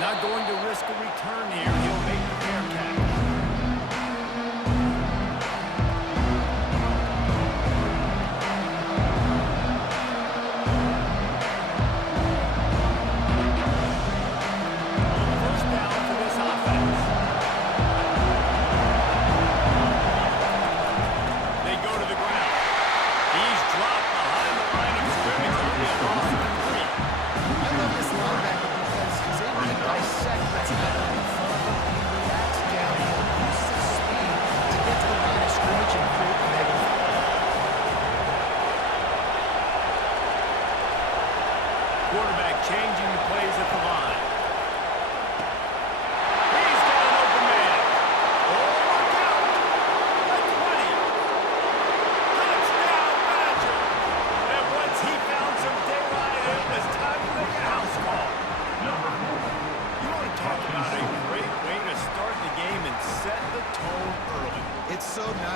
Not going to risk a return here. He'll make the fair catch. First down for this offense. They go to the ground. He's dropped behind the line of scrimmage. It'll be a loss of 3. I love this linebacker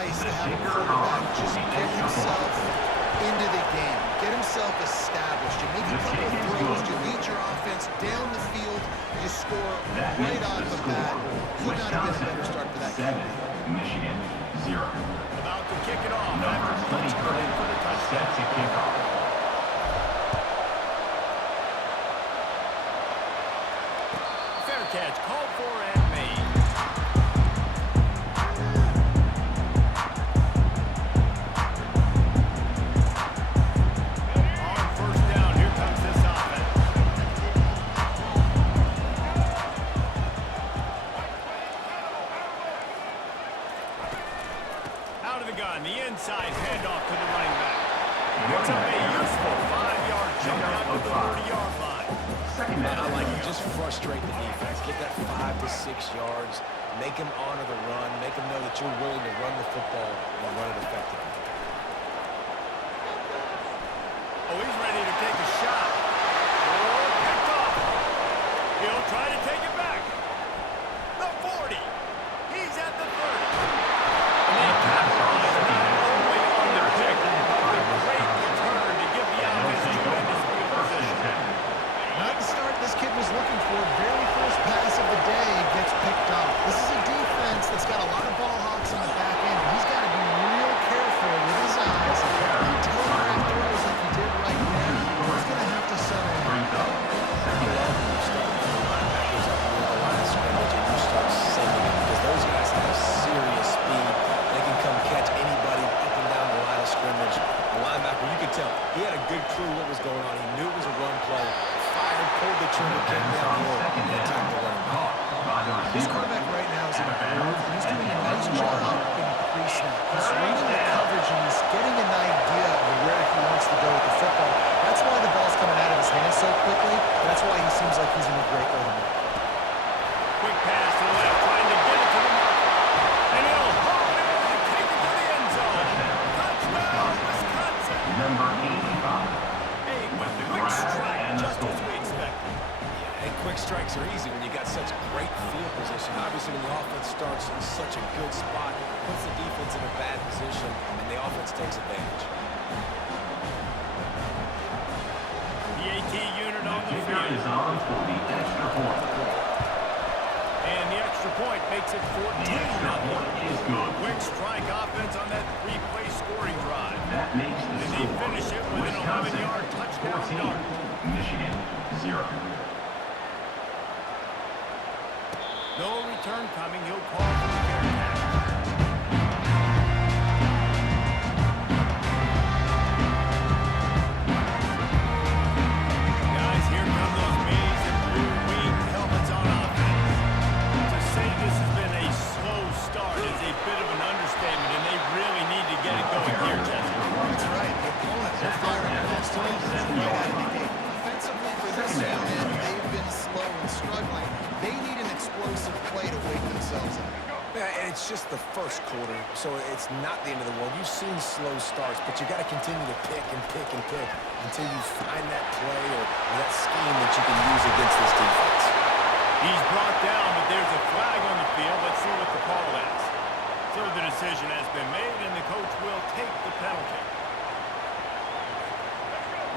nice to have a quarterback just get himself into the game, get himself established. You make a couple of throws, you lead your offense down the field, you score right off the bat. Could not have been a better start for that game. Michigan 0. About to kick it off after Clutch put in for the touchdown. Set to kick off. Fair catch called for and made. On first down, here comes this offense. Out of the gun, the inside handoff to the running back. Picks up a useful 5-yard jump out to the 30-yard line. I like it. Just frustrate the defense. Get that 5 to 6 yards. Make them honor the run. Make them know that you're willing to run the football and run it effectively. Oh, he's ready to take a shot. Oh, picked off. He'll try to take it back. The 40. He's at the 30. And they capitalize not only on the pick, but the great return to give the offense tremendous field position. Not the start this kid was looking for. Very first pass of the day gets picked off. This is a defense that's got a lot of ball hawks on the back end. He's got to be real careful with his eyes and telegraph throws like he did right there. He's going to have to settle in. You start with the linebackers up near the line of scrimmage and you start sending them because those guys have serious speed. They can come catch anybody up and down the line of scrimmage. The linebacker, you could tell, he had a good clue what was going on. He knew it was a run play. Fired, pulled the trigger, came downhill, and attacked the running back. This quarterback right now is in a groove, and he's doing a nice job in pre-snap. He's reading the coverage, and he's getting an idea of where he wants to go with the football. That's why the ball's coming out of his hands so quickly. That's why he seems like he's in a great way to move. Quick pass to the left, trying to get it to the mark. And he'll hop in and take it to the end zone. Touchdown, Wisconsin. Number 85. A quick strike, just as we expected. And quick strikes are easy when you got such great field position. Obviously, when the offense starts in such a good spot, puts the defense in a bad position, and the offense takes advantage. The AT unit on the Kicker is field. on for the extra point. And the extra point makes it The 14-0. extra point is good. Quick strike offense on that 3-play scoring drive. That makes the And they score. finish it with an Wisconsin 11-yard touchdown 14, dart. Michigan 0. No return coming. He'll call for the fair catch. Guys, here come those maize and blue-winged helmets on offense. To say this has been a slow start is a bit of an understatement, and they really need to get it going here, Jesse. That's right. The opponent, they're firing calls to him right out of the gate. Defensively for this unit, they've been slow and struggling. They need an explosive play to wake themselves up. Yeah, and it's just the first quarter, so it's not the end of the world. You've seen slow starts, but you got to continue to pick and pick and pick until you find that play or that scheme that you can use against this defense. He's brought down, but there's a flag on the field. Let's see what the call is. So the decision has been made, and the coach will take the penalty.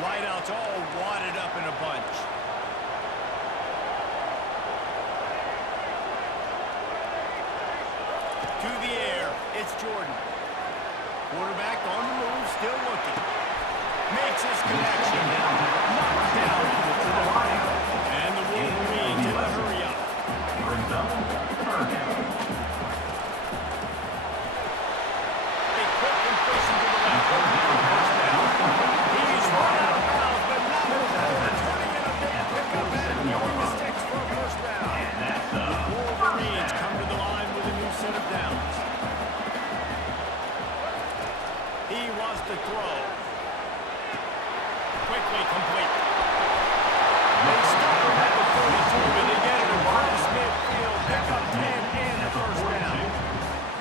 Wideouts all wadded up in a bunch. To the air, it's Jordan. Quarterback on the move, still looking. Makes his connection. Knocked down to the line. And the Wolverines in a hurry up. Brings up third down. A quick completion to the left. First down. He's run out of bounds, but not before turning in a big pickup and going the sticks for a first down. And that's Wolverines come to the line with a new set of downs. He wants to throw. Quickly complete. They stop him at the 42, but they get it across midfield. Pick up 10 and the first down.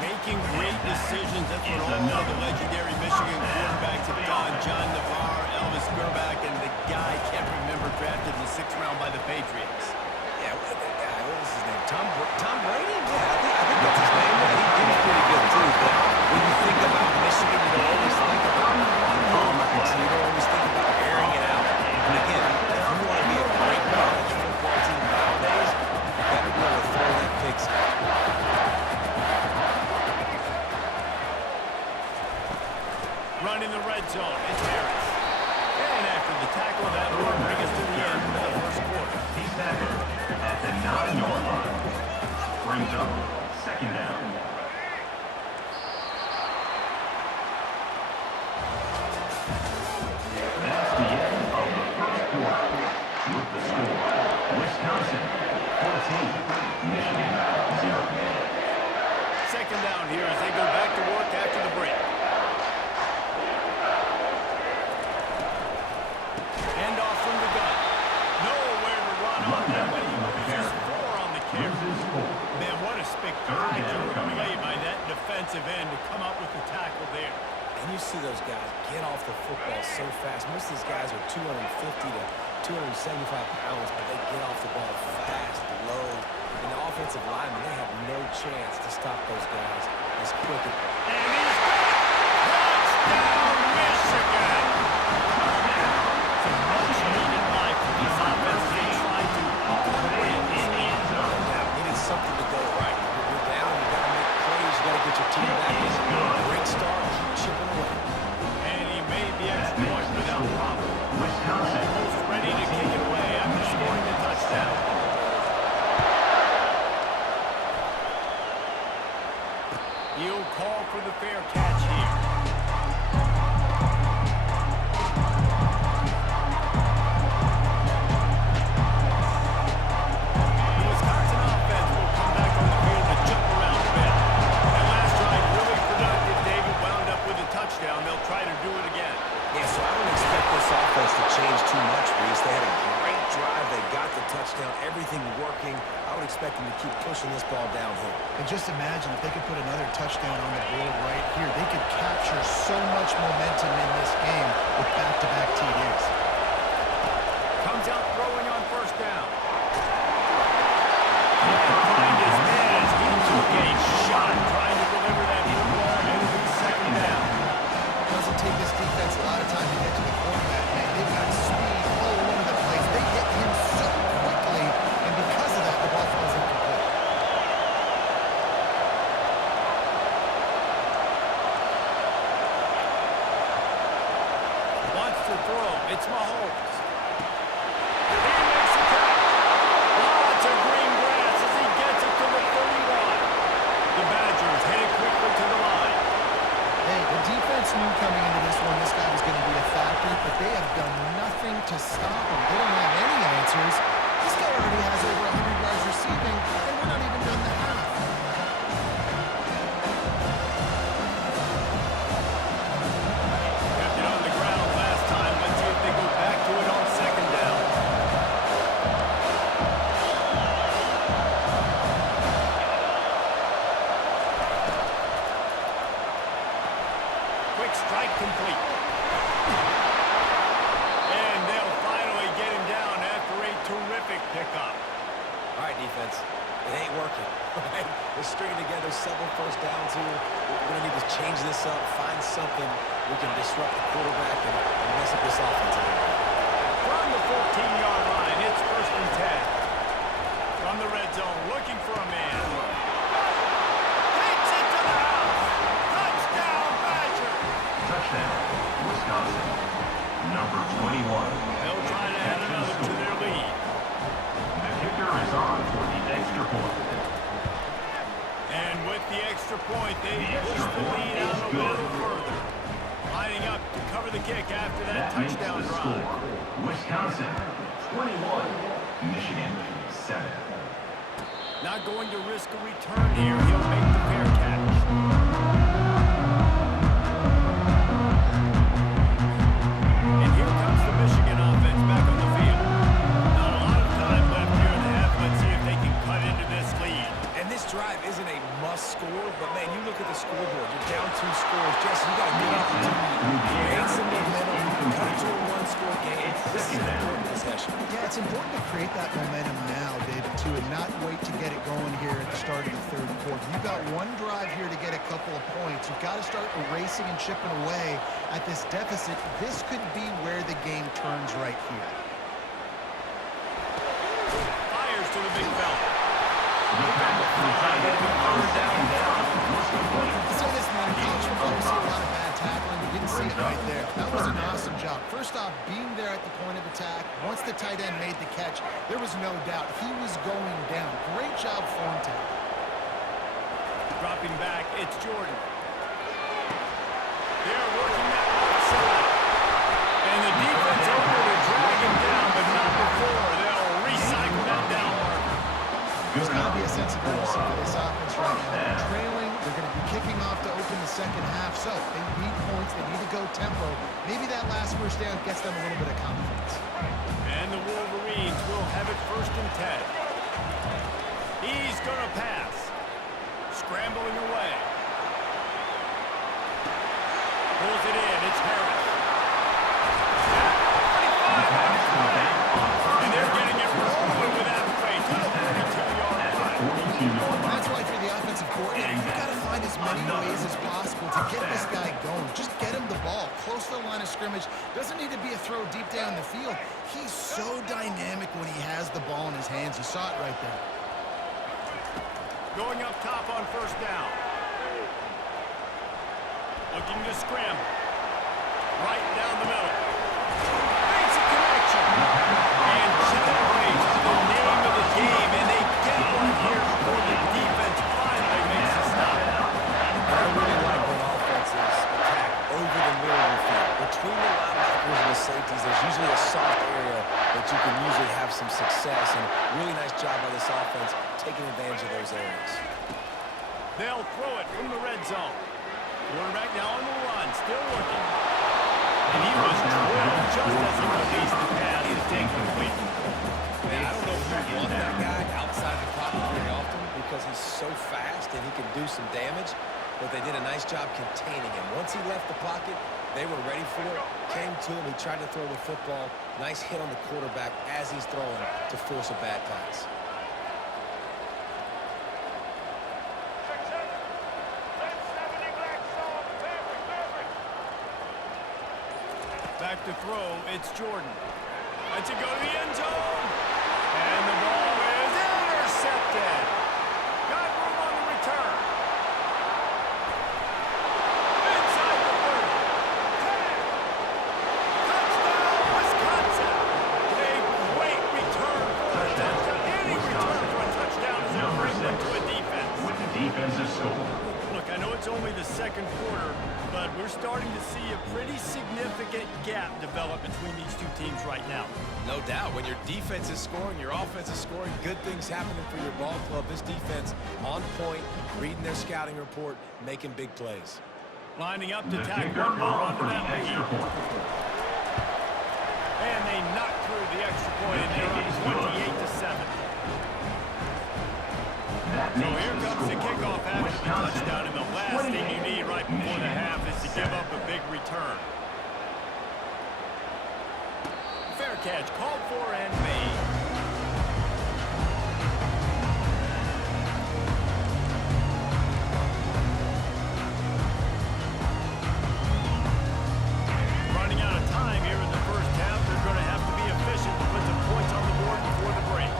Making great decisions. That's what all of the legendary Michigan quarterbacks have done. John Navarre, Elvis Grbac, and the guy I can't remember drafted in the 6th round by the Patriots. Yeah, what was his name? Tom Brady? Yeah, I think that's his name. Yeah, he was pretty good, too. But when you red zone. It's Harris. And after the tackle, that will bring us to the end of the first quarter. He's tackled at the 9-yard line. Brings up second down. That's the end of the first quarter. With the score, Wisconsin 14, Michigan 0. Second down here as they go back to work after the break. Hand off from the gun. Nowhere to run on that one. He loses 4 on the carry. Man, what a spectacular play by that defensive end to come up with the tackle there. And you see those guys get off the football so fast. Most of these guys are 250 to 275 pounds, but they get off the ball fast, low. And the offensive linemen, they have no chance to stop those guys as quick. And he's got it! Touchdown, Michigan! Some much-needed life for this offense. They tried to win in the end zone. Needed something to go right. You're down, you got to make plays, you got to get your team back in. Great start, keep chipping away. And he made the extra point without problem. Wisconsin Almost ready to kick it away after scoring the touchdown. He'll call for the fair catch here. The Wisconsin offense will come back on the field to jump around a bit. That last drive really productive. David wound up with a touchdown. They'll try to do it again. Yeah, so I don't expect this offense to change too much, Reese. They had a great drive. They got the touchdown, everything working. I would expect them to keep pushing this ball downhill. And just imagine if they could put another touchdown on the board right here. They could capture so much momentum in this game with back-to-back TDs. Comes out throwing on first down. Can't find his man as he took a shot trying to deliver that football, and it'll be second down. Doesn't take this defense a lot of time to get to the quarterback, man. They've got speed all over the place. They hit him so quickly, and because of that, the ball falls incomplete. Wants to throw. It's Mahomes. He makes the catch. Lots of green grass as he gets it to the 31. The Badgers headed quickly to the line. Hey, the defense knew coming into this one this guy was going to be a factor, but they have done nothing to stop him. They don't have any answers. This guy already has over 100 yards receiving, and we're not even done the half. Kept it on the ground last time. Let's see if they go back to it on second down. Quick strike complete. And they'll finally get him down after a terrific pickup. All right, defense. It ain't working. Right? They're stringing together several first downs here. We're going to need to change this up, find something we can disrupt the quarterback and mess up this offense a little bit. From the 14-yard line, it's first and 10. From the red zone, looking for a man. Takes it to the house. Touchdown, Badger. touchdown. Wisconsin. Number 21. They'll try to add another to their lead. The kicker is on for the extra point. And with the extra point, they push the lead out a little further. Lining up to cover the kick after that touchdown makes the drive. score. Wisconsin 21. Michigan 7. Not going to risk a return here. He'll make the fair catch. And here comes the Michigan offense back on the field. Not a lot of time left here in the half. Let's see if they can cut into this lead. And this drive isn't a must score, but man, you look at the scoreboard. You're down 2 scores. Jesse, you got a good opportunity. Create some momentum. Cut it to a 1-score game. This is an important possession. Yeah, it's important to create that momentum now, David, too, and not wait to get it going here at the start of the third quarter. You've got one drive here to get a couple of points. You've got to start erasing and chipping away at this deficit. This could be where the game turns right here. Fires to the big fella. So this man, in college football, we see a lot of bad tackling. We didn't see point right there. That was an awesome job. First off, being there at the point of attack, once the tight end made the catch, there was no doubt he was going down. Great job form tackle. Dropping back, it's Jordan. They're working that outside. And the defense over to drag him down, but not before. They'll recycle that down marker. There's got to be a sense of urgency for this offense right now. They're trailing. They're going to be kicking off to open the second half. So they need points. They need to go tempo. Maybe that last first down gets them a little bit of confidence. And the Wolverines will have it 1st and 10. He's going to pass. Scrambling away. Pulls it in. It's Harris. And they're getting it rolling with that play to the 42-yard line. That's why for the offensive coordinator, you've got to find as many ways as possible to get this guy going. Just get him the ball close to the line of scrimmage. Doesn't need to be a throw deep down the field. He's so dynamic when he has the ball in his hands. You saw it right there. Going up top on 1st down. Looking to scramble. Right down the middle. Makes a connection. And celebrates the name of the game. And they get one here before the defense finally makes a stop. And I really like when offenses attack over the middle of the field. Between the linebackers and the safeties, there's usually a soft area that you can usually have some success. And really nice job by this offense taking advantage of those areas. They'll throw it from the red zone. Quarterback now on the run, still working. And he was drilled just as he released the pass. It's incomplete. Man, I don't know if you want that guy outside the pocket very often because he's so fast and he can do some damage, but they did a nice job containing him. Once he left the pocket, they were ready for it, came to him, he tried to throw the football. Nice hit on the quarterback as he's throwing to force a bad pass. Back to throw, it's Jordan. Lets it go to the end zone. And the ball is intercepted. Got room on the return. Inside the 30. 10. Touchdown, Wisconsin. A great return for a touchdown. Any return for a touchdown is a great one to a defense. With the defensive score. Look, I know it's only the 2nd quarter, but we're starting to see a pretty significant gap develop between these two teams right now. No doubt. When your defense is scoring, your offense is scoring, good things happening for your ball club. This defense on point, reading their scouting report, making big plays. Lining up to The tack kicker one more called onto for the that extra lead. point. And they knock through the extra point, and they're up 28-7. So here comes the kickoff after the touchdown, and the last thing you need right before the half is to give up a big return. Fair catch, called for and made. Running out of time here in the 1st half. They're going to have to be efficient to put some points on the board before the break.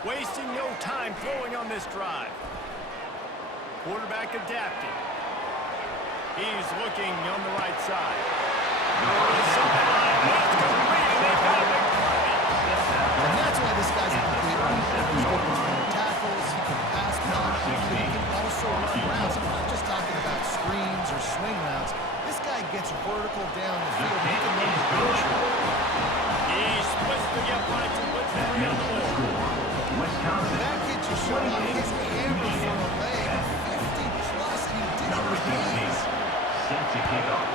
Wasting no time throwing on this drive. Quarterback adapting. He's looking on the right side. And that's why this guy's a complete runner. He's good between tackles, he can pass block, but he can also run routes. I'm not just talking about screens or swing routes. This guy gets vertical down the field. He can run the coach. He splits the uprights and puts the three on the board. That kid just showed off his hammer for a leg, 50-plus, and he did it with ease. Set to kick off.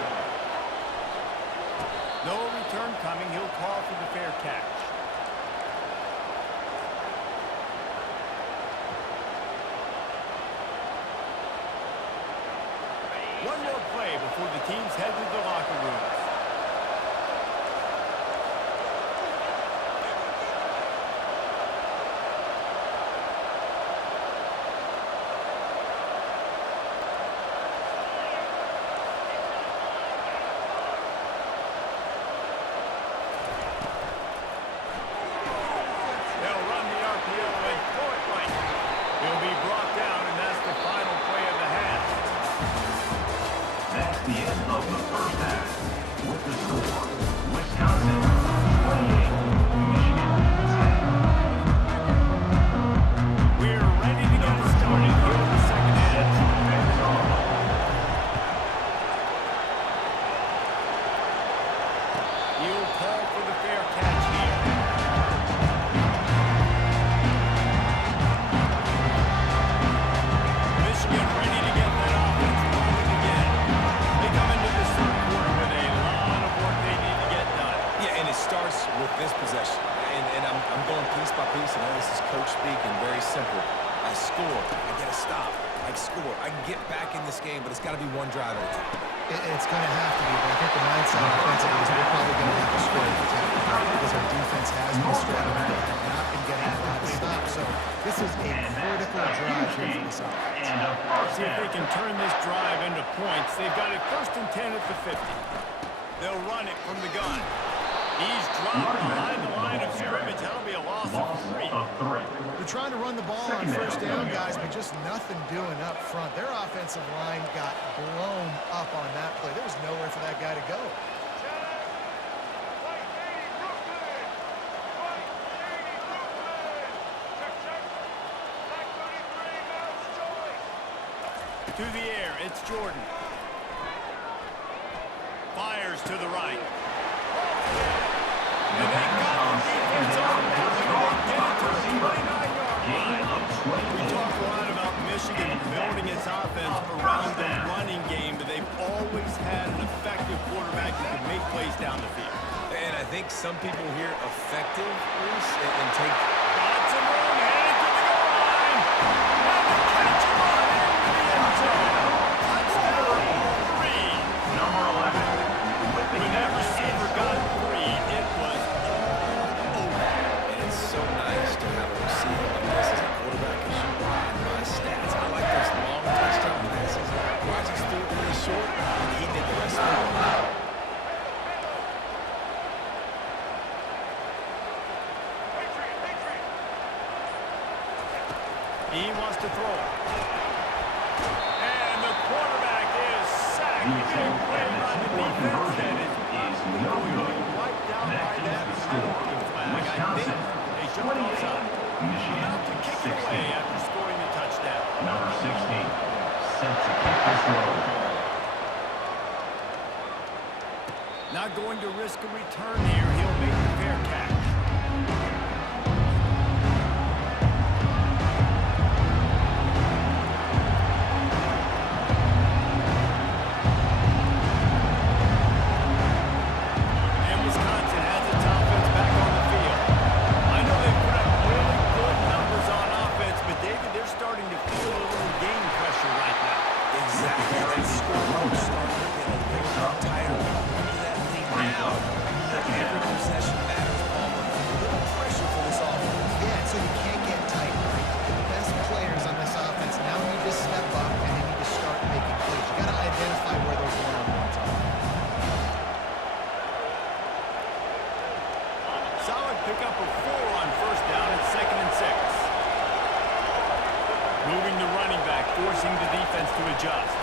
No return coming. He'll call for the fair catch. One more play before the teams head to the locker rooms. They'll run the RPO and throw it right. He'll be brought down, and that's coach speak and very simple. I score. I get a stop. I score. I can get back in this game, but it's got to be one drive at a time. It's going to have to be, but I think the mindset offensively is we're probably going to have to score at the 10 because our defense has been struggling. They have not been getting a lot of stops. So this is a critical drive here for this offense. See if they can turn this drive into points. They've got it 1st and 10 at the 50. They'll run it from the gun. He's dropped behind the line of scrimmage. That'll be a loss of 3. They're trying to run the ball on 1st down, guys, but just nothing doing up front. Their offensive line got blown up on that play. There was nowhere for that guy to go. To the air, it's Jordan. Fires to the right. And they got the defense on the get it to the 29-yard line. We talk a lot about Michigan building its offense around the running game, but they've always had an effective quarterback who can make plays down the field. And I think some people hear effective, Bruce, and take... Got some room, headed to the goal line. And the catch him on into the end zone. Touchdown, Reed. Number 11. When that receiver got 3, it was all over. And it's so nice to have a receiver like this as a quarterback as you are in my stats. I like those long touchdown passes. Rodgers threw it really short, and he did the rest of the work. He wants to throw. And the quarterback is sacked. Big play by the defense, and it's completely wiped out by that penalty flag. I think they jumped offside. About to kick it away after scoring the touchdown. Number 16. Set to kick this one. Not going to risk a return here. He'll make the fair catch. Pick up a 4 on 1st down at 2nd and 6. Moving the running back, forcing the defense to adjust.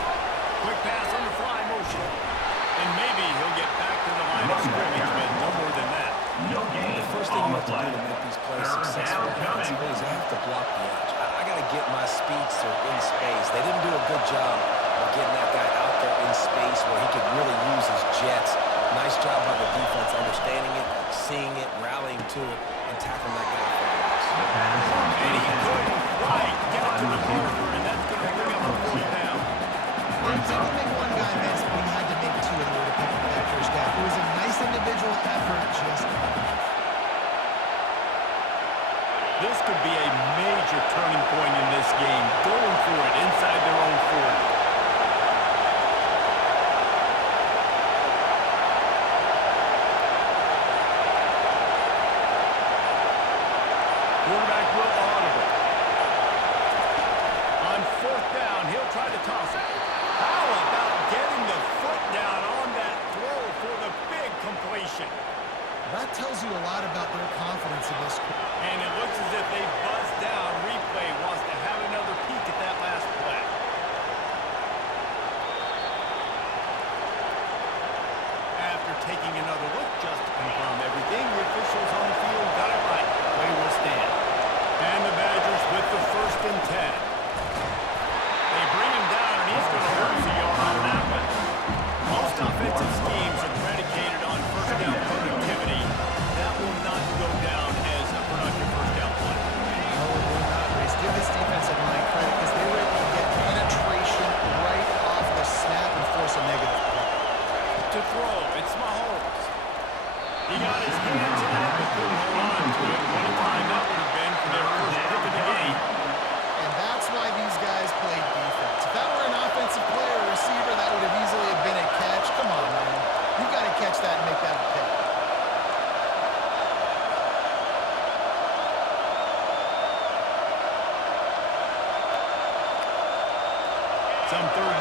Quick pass on the fly motion. And maybe he'll get back to the line of scrimmage, but no more than that. The first thing you have to do to make these plays successful offensively is I have to block the edge. I got to get my speedster in space. They didn't do a good job of getting that guy out there in space where he could really use his jets. Nice job by the defense understanding it, seeing it, rallying to it, and tackling that guy forwards. And he couldn't quite get to the marker, and that's going to bring up a 4th down. Well, he didn't make one guy miss, but he had to make 2 in order to pick up that 1st down. It was a nice individual effort, just not enough. This could be a major turning point in this game, going for it inside their own 40. Quarterback will audible. On 4th down, he'll try to toss it. How about getting the foot down on that throw for the big completion? That tells you a lot about their confidence in this. And it looks as if they buzzed down. Replay wants to have another peek at that last play. After taking another look just to confirm everything, the officials on the field got it right. Play will stand. And the Badgers with the 1st and 10. They bring him down, and he's going to lose a yard on that one. Most offensive schemes are predicated on 1st down productivity. That will not go down. Some third